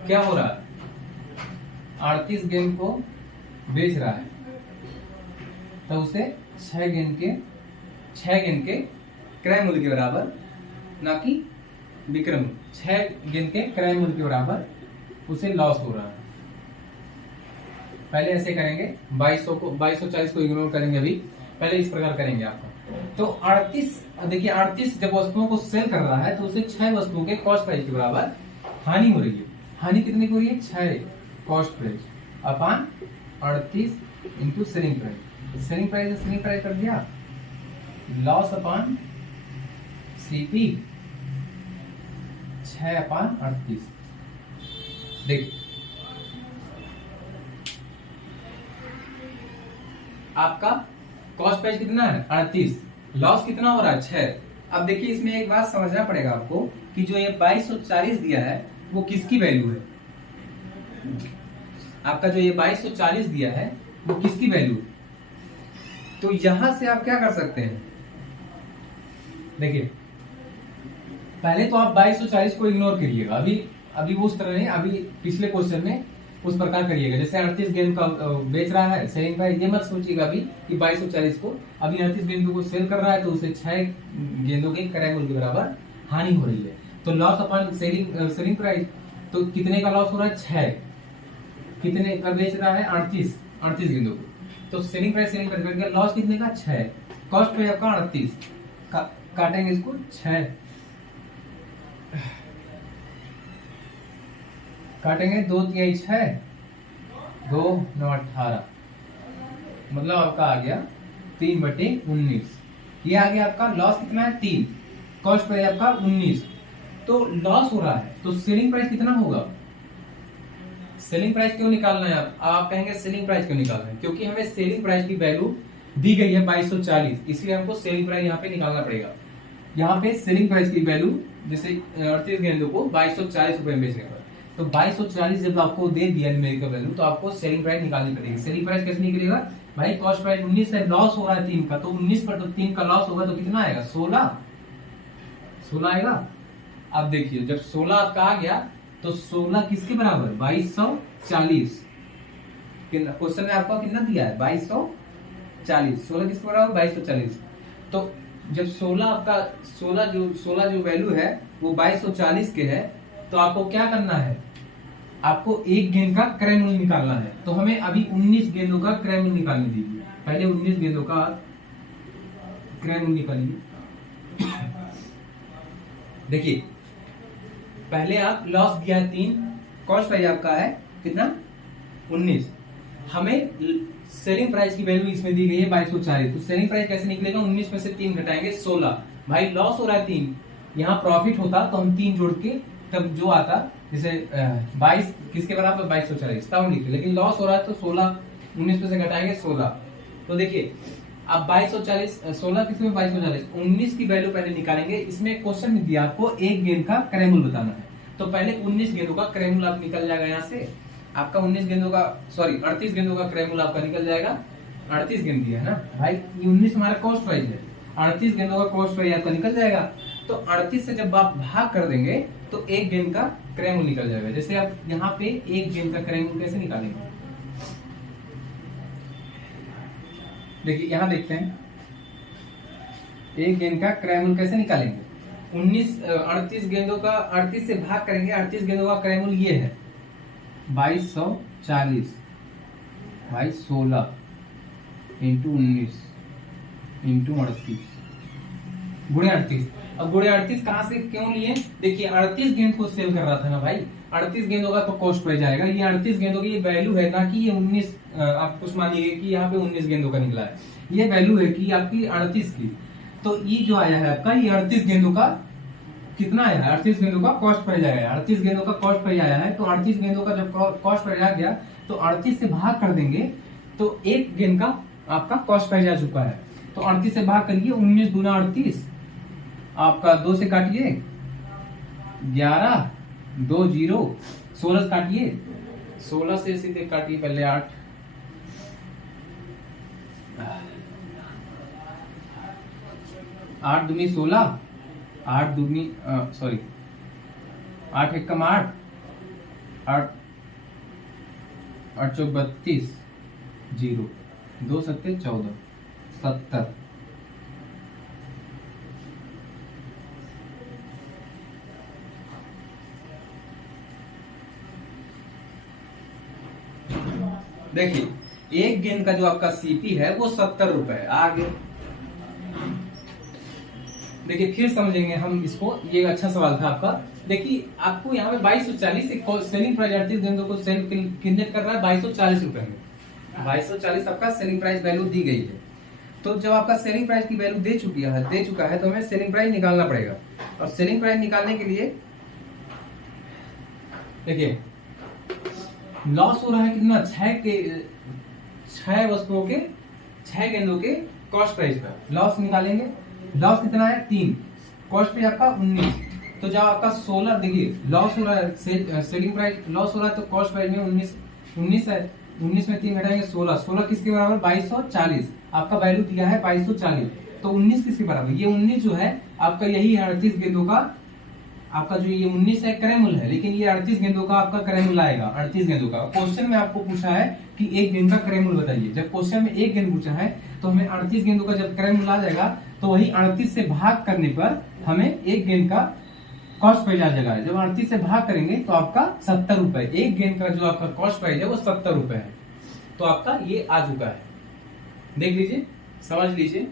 क्या हो रहा है, 38 गेंद को बेच रहा है तो उसे 6 गेंद के क्रय मूल्य के बराबर, ना कि विक्रम, 6 गेंद के क्रय मूल्य के बराबर उसे लॉस हो रहा है। पहले ऐसे करेंगे, 2240 को इग्नोर करेंगे अभी, पहले इस प्रकार करेंगे आपको। तो 38, देखिए 38 जब वस्तुओं को सेल कर रहा है तो उसे 6 वस्तुओं के कॉस्ट प्राइस के बराबर हानि हो रही है। हानि कितनी हो रही है, 6 कॉस्ट प्राइस अपान 38 into selling price. Selling price कर दिया, लॉस अपान सीपी 6 अपान 38। देखिए आपका कॉस्ट प्राइस कितना है 38, लॉस कितना हो रहा है 6। अब देखिए इसमें एक बात समझना पड़ेगा आपको कि जो ये 2240 दिया है वो किसकी वैल्यू है। आपका जो ये 2240 दिया है वो किसकी वैल्यू है। तो यहां से आप क्या कर सकते हैं, देखिए पहले तो आप 2240 को इग्नोर करिएगा, अभी उस तरह नहीं, अभी पिछले क्वेश्चन में उस प्रकार करिएगा। जैसे 38 गेंद का बेच रहा है सेलिंग प्राइस, ये मत सोचिएगा अभी कि 2240 को, अभी 38 गेंदों को सेल कर रहा है तो उसे 6 गेंदों के क्रय मूल्य के बराबर हानि हो रही है। तो लॉस अपन सेलिंग प्राइस, तो कितने का लॉस हो रहा है 6, कितने का बेच रहा है 38 गेंदों को, तो सेलिंग प्राइस करके लॉस कितने का 6, कॉस्ट प्राइस आपका 38, काटेंगे इसको 6, काटेंगे 2 तिहाई 6, 2 9 18, मतलब आपका आ गया 3/19। ये आ गया आपका लॉस कितना है 3, कॉस्ट प्राइस आपका 19, तो लॉस हो रहा है। तो सेलिंग प्राइस कितना होगा, सेलिंग प्राइस क्यों निकालना है आप कहेंगे सेलिंग प्राइस क्यों निकालना है, क्योंकि हमें सेलिंग प्राइस की वैल्यू दी गई है 2240, इसलिए हमको सेलिंग प्राइस यहाँ पे निकालना पड़ेगा। यहाँ पे सेलिंग प्राइस की वैल्यू जैसे 38 गेंदों को 2240 रुपए में बेचने पर, तो 2240 जब आपको दे दिया न्यूमेरिकल वैल्यू तो आपको सेलिंग प्राइस निकालनी पड़ेगी। सेलिंग प्राइस कैसे निकलेगा भाई, कॉस्ट प्राइस 19 है, लॉस हो रहा है 3 का, तो 19 पर तो 3 का लॉस होगा तो कितना आएगा 16 आएगा। अब देखिए जब 16 आपका आ गया तो 16 किसके बराबर 2240, क्वेश्चन में आपको कितना दिया है 2240, 16 किसके बराबर 2240। तो जब 16 जो वैल्यू है वो 2240 के है, तो आपको क्या करना है, आपको एक गेंद का क्रय मूल्य निकालना है। तो हमें अभी 19 गेंदों का क्रय मूल्य निकालने दीजिए, पहले 19 गेंदों का क्रय मूल्य निकालिए। देखिए पहले आप लॉस दिया है 3, कॉस्ट प्राइस आपका है कितना 19, हमें सेलिंग प्राइस की वैल्यू इसमें दी गई है 2240, तो सेलिंग प्राइस कैसे निकलेगा, 19 में से 3 घटाएंगे 16, भाई लॉस हो रहा है 3, यहाँ प्रॉफिट होता तो हम 3 जोड़ के तब जो आता, जैसे 22 किसके बराबर 2240 तब लिखते, लेकिन लॉस हो रहा है तो 16, 19 में से घटाएंगे 16। तो देखिए अब 2240, 16 किसमें 2240, 19 की वैल्यू पहले निकालेंगे। इसमें क्वेश्चन में दिया आपको एक गेंद का क्रय मूल्य बताना है, तो पहले 19 गेंदों का क्रय मूल्य आप निकल जाएगा यहाँ से, आपका 38 गेंदों का क्रय मूल्य आपका निकल जाएगा। 38 गेंद दिया है ना भाई, 19 हमारा कॉस्ट प्राइस है, 38 गेंदों का कॉस्ट प्राइस आपका निकल जाएगा। तो 38 से जब आप भाग कर देंगे तो एक गेंद का क्रय मूल्य निकल जाएगा। जैसे आप यहाँ पे एक गेंद का क्रय मूल्य कैसे निकालेंगे, देखिए यहाँ देखते हैं एक गेंद का क्रय मूल्य कैसे निकालेंगे। 38 गेंदों का 38 से भाग करेंगे, 38 गेंदों का क्रय मूल्य ये है 2240 भाई 16 इंटू 19 इंटू 38 गुणे 38। अब गुणे 38 कहां से क्यों लिए, देखिए 38 गेंद को सेल कर रहा था ना भाई, 38 गेंदों का तो कॉस्ट प्राइस जाएगा, ये 38 गेंदों की वैल्यू है ना कि ये 19, आप कुछ मानिए कि यहाँ पे 19 गेंदों का निकला है, ये वैल्यू है कि आपकी 38 की, तो ये जो आया है आपका ये 38 गेंदों का कितना आया है, 38 गेंदों का कॉस्ट प्राइस आया है, 38 गेंदों का कॉस्ट प्राइस आया है। तो 38 गेंदों का जब कॉस्ट प्राइस आ गया तो 38 से भाग कर देंगे तो एक गेंद का आपका कॉस्ट प्राइस आ चुका है। तो 38 से भाग करिए, 19 दूना 38, आपका 2 से काटिए 11, 2 0, 16 से काटिए, 16 से सीधे काटिए पहले 8, 8 दूनी 16, 8 दूनी सॉरी 8 एकम 8, 8 8 चौक 32, 0, 2 सत्ते 14, 70। देखिए एक गेंद का जो आपका सीपी है वो 70 रुपए आ गया। देखिए फिर समझेंगे हम इसको, ये अच्छा सवाल था आपका। देखिए आपको यहाँ पे 2240 सेलिंग प्राइस 38 गेंदों को सेल कितने कर रहा है, 2240 रुपए में, 2240 आपका सेलिंग प्राइस वैल्यू दी गई है। तो जब आपका सेलिंग प्राइस की वैल्यू दे चुका है तो हमें सेलिंग प्राइस निकालना पड़ेगा। और सेलिंग प्राइस निकालने के लिए देखिए लॉस हो रहा है कितना, 6 वस्तुओं के 6 गेंदों के कॉस्ट प्राइस पर लॉस निकालेंगे। लॉस कितना है 3, कॉस्ट प्राइस आपका 19। तो जब आपका 16, देखिए लॉस हो रहा है, सेलिंग प्राइस लॉस हो रहा है तो कॉस्ट प्राइस में 19 है, 19 में 3 घटाएंगे 16, 16 किसके बराबर 2240, आपका वैल्यू दिया है 2240। तो 19 किसके बराबर, ये 19 जो है आपका यही है 38 गेंदों का, आपका जो ये 19 है क्रय मूल्य है, लेकिन ये 38 गेंदों का आपका क्रय मूल्य आएगा। 38 गेंदों का क्वेश्चन में आपको पूछा है कि एक गेंद का क्रय मूल्य बताइए। जब क्वेश्चन में एक गेंद पूछा है तो हमें 38 गेंदों का जब क्रय मूल्य आ जाएगा तो वही 38 से भाग करने पर हमें एक गेंद का कॉस्ट प्राइस आ जाएगा। जब 38 से भाग करेंगे तो आपका 70 रुपए, एक गेंद का जो आपका कॉस्ट प्राइस है वो 70 रुपए है। तो आपका ये आ चुका है, देख लीजिए, समझ लीजिए।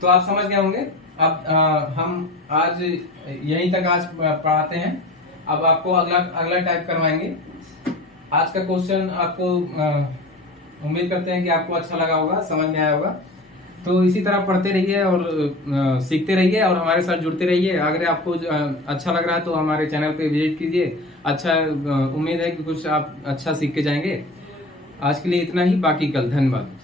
तो आप समझ गए होंगे। अब हम आज यहीं तक आज पढ़ाते हैं। अब आपको अगला टाइप करवाएंगे। आज का क्वेश्चन आपको उम्मीद करते हैं कि आपको अच्छा लगा होगा, समझ में आया होगा। तो इसी तरह पढ़ते रहिए और सीखते रहिए और हमारे साथ जुड़ते रहिए। अगर आपको अच्छा लग रहा है तो हमारे चैनल पे विजिट कीजिए। अच्छा, उम्मीद है कि कुछ आप अच्छा सीख के जाएंगे। आज के लिए इतना ही, बाकी कल। धन्यवाद।